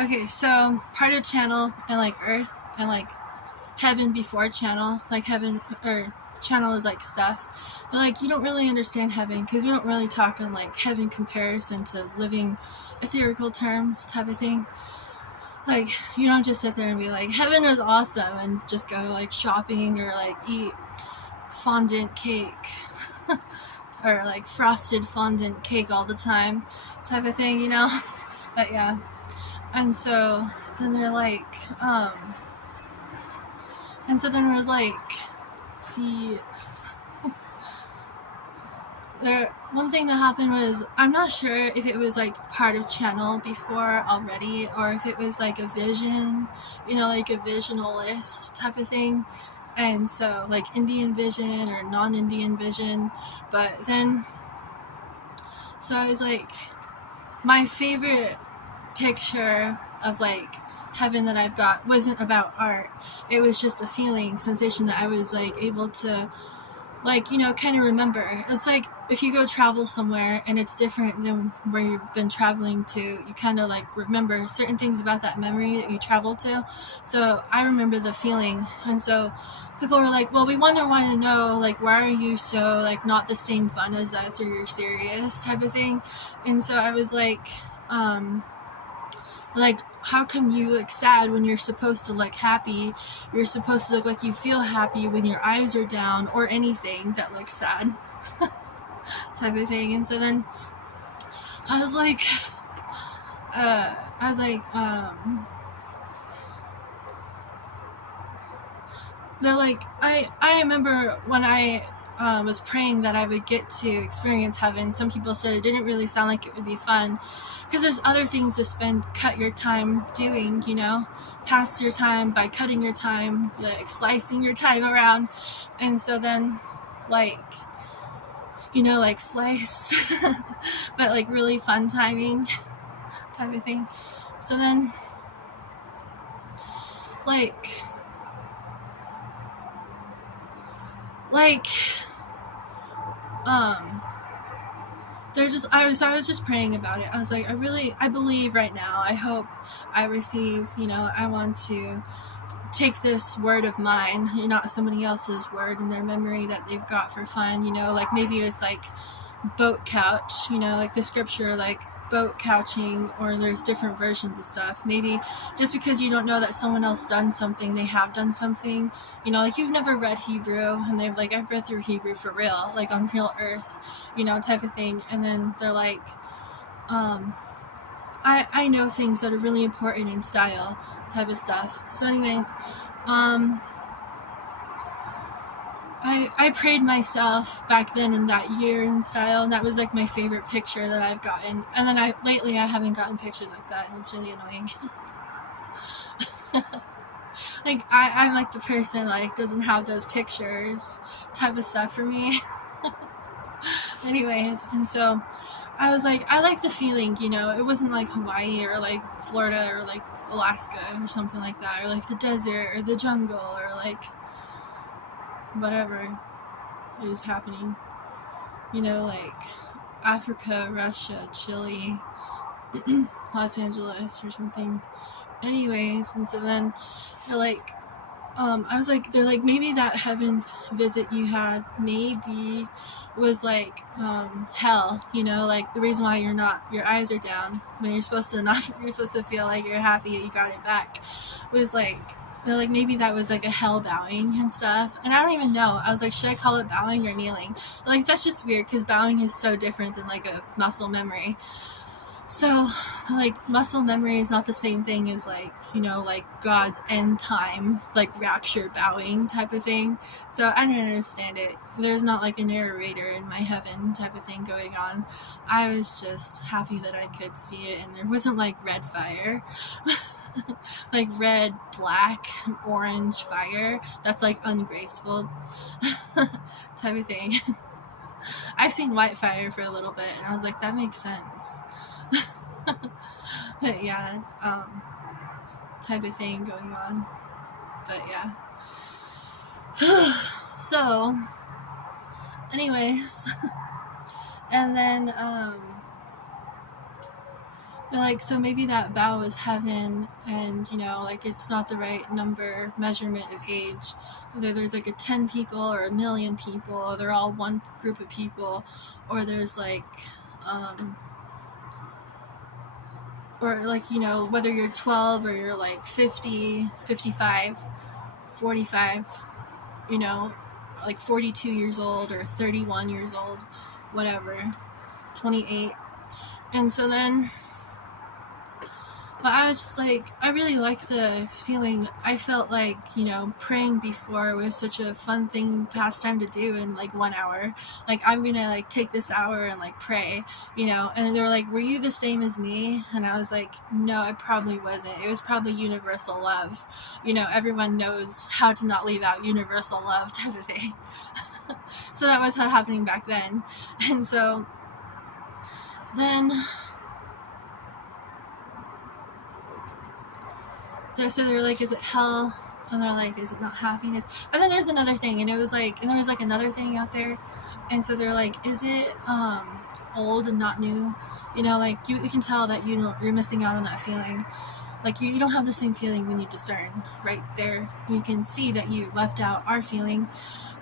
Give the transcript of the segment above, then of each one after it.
Okay, so part of channel and like earth and like heaven before channel, like heaven or channel is like stuff, but like you don't really understand heaven because we don't really talk on like heaven comparison to living ethereal terms type of thing. Like you don't just sit there and be like heaven is awesome and just go like shopping or like eat fondant cake or like frosted fondant cake all the time type of thing, you know. But yeah, and so then they're like and so then it was like, see, there one thing that happened was I'm not sure if it was like part of channel before already or if it was like a vision, you know, like a visionalist type of thing. And so like Indian vision or non-Indian vision. But then so I was like, my favorite picture of like heaven that I've got wasn't about art. It was just a feeling, sensation that I was like able to like, you know, kind of remember. It's like if you go travel somewhere and it's different than where you've been traveling to, you kind of like remember certain things about that memory that you traveled to. So I remember the feeling. And so people were like, well, we want to know, like, why are you so like not the same fun as us, or you're serious type of thing. And so I was like, how come you look sad when you're supposed to look happy? You're supposed to look like you feel happy when your eyes are down, or anything that looks sad type of thing. And so then I was like, they're like, I remember when I was praying that I would get to experience heaven. Some people said it didn't really sound like it would be fun because there's other things to cut your time doing, you know, pass your time by cutting your time, like slicing your time around. And so then, like, you know, like slice, but like really fun timing type of thing. So then, like, I was just praying about it. I was like, I believe right now. I hope I receive, you know, I want to take this word of mine, not somebody else's word in their memory that they've got for fun, you know, like maybe it's like boat couch, you know, like the scripture, like boat couching, or there's different versions of stuff. Maybe just because you don't know that someone else done something, they have done something, you know, like you've never read Hebrew and they're like, I've read through Hebrew for real, like on real earth, you know, type of thing. And then they're like, I know things that are really important in style type of stuff. So anyways, I prayed myself back then in that year in style, and that was like my favorite picture that I've gotten. And then lately I haven't gotten pictures like that, and it's really annoying. Like I'm like the person like doesn't have those pictures type of stuff for me. Anyways, and so I was like, I like the feeling, you know, it wasn't like Hawaii or like Florida or like Alaska or something like that, or like the desert or the jungle or like whatever is happening, you know, like Africa, Russia, Chile, Los Angeles or something. Anyways, and so then they're like, I was like, they're like, maybe that heaven visit you had maybe was like hell, you know, like the reason why your eyes are down when you're supposed to feel like you're happy that you got it back, was like, they're like, maybe that was like a hell bowing and stuff. And I don't even know. I was like, should I call it bowing or kneeling? Like, that's just weird because bowing is so different than like a muscle memory. So, like, muscle memory is not the same thing as, like, you know, like God's end time, like rapture bowing type of thing. So I don't understand it. There's not like a narrator in my heaven type of thing going on. I was just happy that I could see it, and there wasn't like red fire. Like red, black, orange fire. That's like ungraceful type of thing. I've seen white fire for a little bit, and I was like, that makes sense. But yeah, type of thing going on. But yeah. So, anyways, and then But like, so maybe that vow is heaven, and you know, like it's not the right number measurement of age. Whether there's like a 10 people or a million people, or they're all one group of people, or there's like, or like, you know, whether you're 12 or you're like 50, 55, 45, you know, like 42 years old or 31 years old, whatever, 28. And so then, but I was just like, I really like the feeling. I felt like, you know, praying before was such a fun thing, pastime to do in like 1 hour. Like, I'm gonna like take this hour and like pray, you know. And they were like, were you the same as me? And I was like, no, I probably wasn't. It was probably universal love. You know, everyone knows how to not leave out universal love type of thing. So that was happening back then. And so then, so they were like, is it hell? And they're like, is it not happiness? And then there's another thing, and it was like, and there was like another thing out there, and so they're like, is it old and not new? You know, like you can tell that, you know, you're missing out on that feeling. Like you don't have the same feeling when you discern. Right there, you can see that you left out our feeling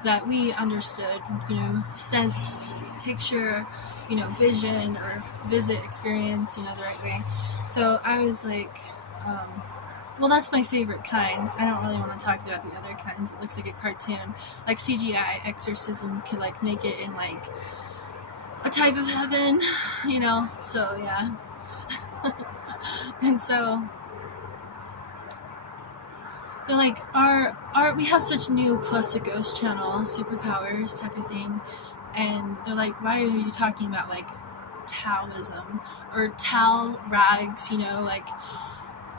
that we understood, you know, sensed, picture, you know, vision or visit, experience, you know, the right way. So I was like, well, that's my favorite kind. I don't really want to talk about the other kinds. It looks like a cartoon. Like CGI exorcism could like make it in like a type of heaven, you know? So yeah. And so they're like, we have such new close to ghost channel superpowers type of thing. And they're like, why are you talking about like Taoism or Tao rags, you know, like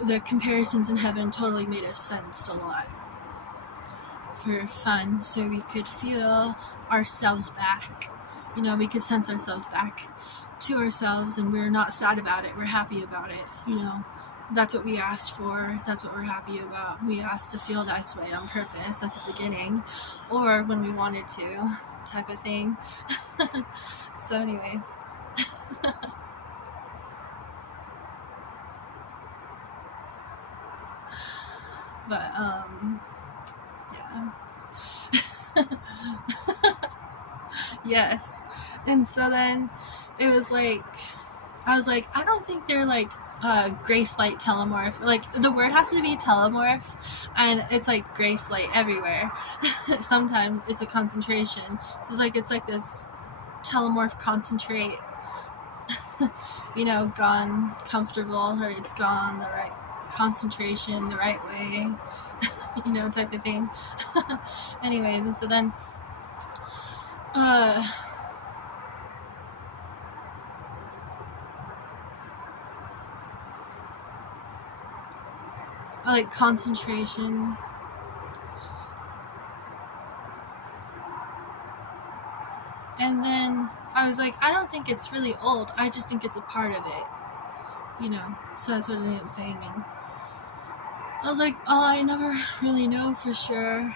the comparisons in heaven totally made us sense a lot for fun, so we could feel ourselves back. You know, we could sense ourselves back to ourselves, and we're not sad about it. We're happy about it. You know, that's what we asked for. That's what we're happy about. We asked to feel this way on purpose at the beginning, or when we wanted to, type of thing. So, anyways. But, yeah. Yes. And so then it was like, I was like, I don't think they're like grace light telemorph. Like, the word has to be telemorph, and it's like grace light everywhere. Sometimes it's a concentration. So it's like this telemorph concentrate, you know, gone comfortable, or it's gone the right concentration the right way, you know, type of thing. Anyways, and so then like concentration, and then I was like, I don't think it's really old, I just think it's a part of it, you know. So that's what I ended up saying. And I was like, oh, I never really know for sure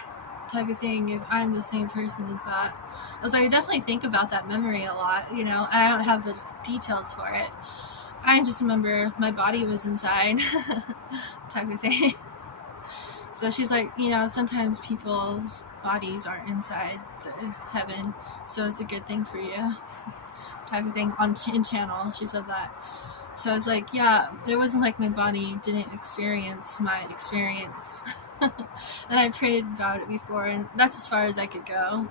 type of thing if I'm the same person as that. I was like, I definitely think about that memory a lot, you know, and I don't have the details for it. I just remember my body was inside type of thing. So she's like, you know, sometimes people's bodies aren't inside the heaven, so it's a good thing for you type of thing in channel. She said that. So I was like, yeah, it wasn't like my body didn't experience my experience. And I prayed about it before, and that's as far as I could go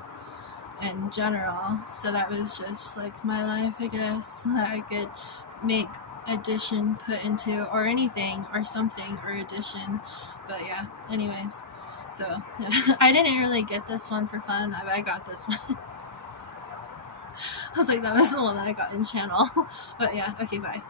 in general. So that was just like my life, I guess, that I could make addition put into, or anything or something or addition. But yeah, anyways, so yeah. I didn't really get this one for fun. I got this one. I was like, that was the one that I got in channel. But yeah, okay, bye.